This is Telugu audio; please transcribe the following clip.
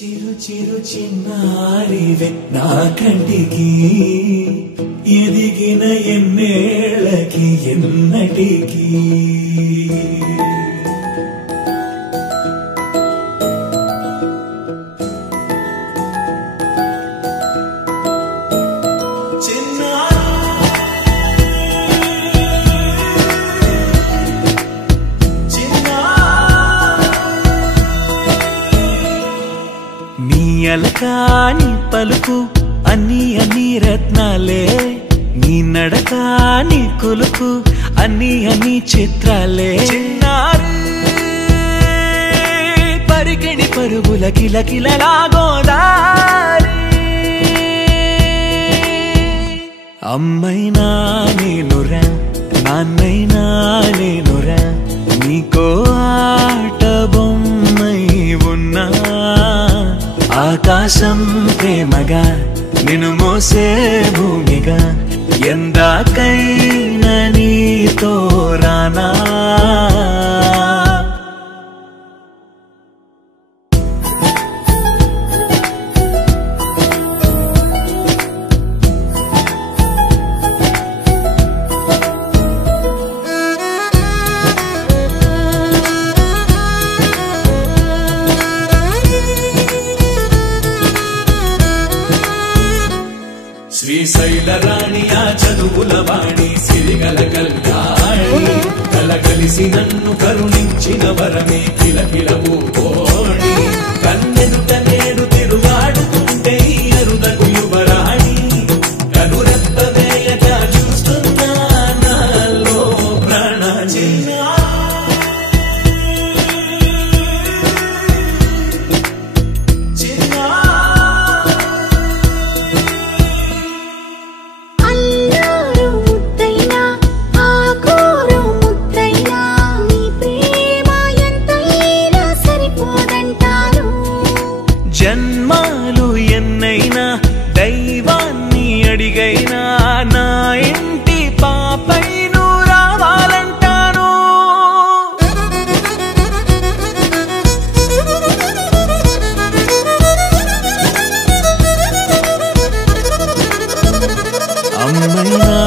చిరు చిరు చిన్నారివే నా కంటికి ఎదిగిన ఎన్నేళ్ళకి ఎన్నటికి అలకాని పలుకు అన్ని అన్ని రత్నాలే నీ నడకాని కులుకు అన్ని అన్ని చిత్రాలే చిన్నారు పరికిణి పరుగుల కిలకిలలా గోదారి అమ్మైనా నేనురా నాన్నైనా నేనురా నీకో ఆట బొమ్మై ఉన్నా ఆకాశం ప్రేమగా నిన్ను మోసే భూమిగా ఎందాకైనా నీతో రానా శ్రీశైల రాణి ఆ చదువుల వాణి సిరిగల కల్యాణి కలగలిసి నన్ను కరుణించిన వరమే కిలకిలవు కోణి కన్నెదుట నేను తిరుగాడుతుంటే అరుదకు యువరాణి కనురెప్పవేయగా చూస్తున్నా నాలో ప్రాణ జన్మాలు ఎన్నైనా దైవాన్ని అడిగైనా నా ఇంటి పాపై నువ్వు రావాలంటాను అమ్మైనా